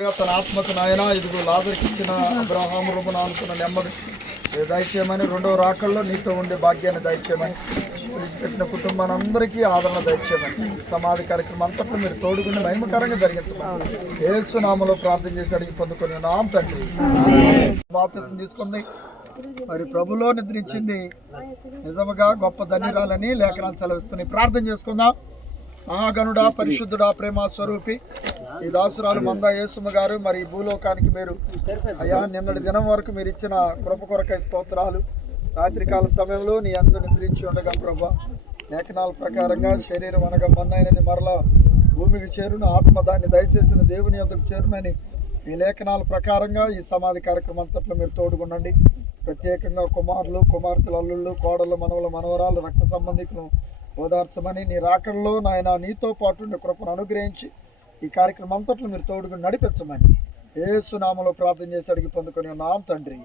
తన ఆత్మకు నాయన ఇదిగో లాజరుకి ఇచ్చిన అబ్రహాము రూపున అనుకున్న నెమ్మది దయచేయమని, రెండవ రాకల్లో నీతో ఉండే భాగ్యాన్ని దయచేయమని, విడిచిపెట్టిన కుటుంబానందరికీ ఆదరణ దయచేయమని, సమాధి కార్యక్రమం అంతట్లో మీరు తోడుకుని మహిమకరంగా జరిగించమని యేసు నామములో ప్రార్థన చేసి అడిగి పొందుకొని నామ తండ్రి. బాప్తిసం తీసుకుంది, మరి ప్రభులో నిద్రించింది, నిజముగా గొప్ప ధన్యురాలని లేఖనాలు సెలవిస్తున్నాయి. ప్రార్థన చేసుకుందాం. మహాగణుడా, పరిశుద్ధుడా, ప్రేమ స్వరూపి, ఈ దాసురాలు మంద యేసుమ గారు మరి భూలోకానికి మీరు అయ్యా నిన్నటి దినం వరకు మీరు ఇచ్చిన కృప కొరకై స్తోత్రాలు. రాత్రికాల సమయంలో నీ అందు నిద్రించి ఉండగా ప్రభా, లేఖనాల ప్రకారంగా శరీరం అనగా మన్నైనది మరలా భూమికి చేరును, ఆత్మ దాన్ని దయచేసిన దేవుని యొద్దకు చేరునని ఈ లేఖనాల ప్రకారంగా ఈ సమాధి కార్యక్రమం అంతట్లో మీరు తోడుకుండండి. ప్రత్యేకంగా కుమారులు, కుమార్తెలు, అల్లుళ్ళు, కోడళ్ళు, మనవలు, మనవరాలు, రక్త సంబంధికులు ఓదార్చమని, నీ రాకల్లో నాయన నీతో పాటు నీ కృపను అనుగ్రహించి ఈ కార్యక్రమం అంతట్లో మీరు తోడుకుని నడిపించమని యేసు నామములో ప్రార్థన చేసి అడిగి పొందుకొని ఉన్నాం తండ్రి.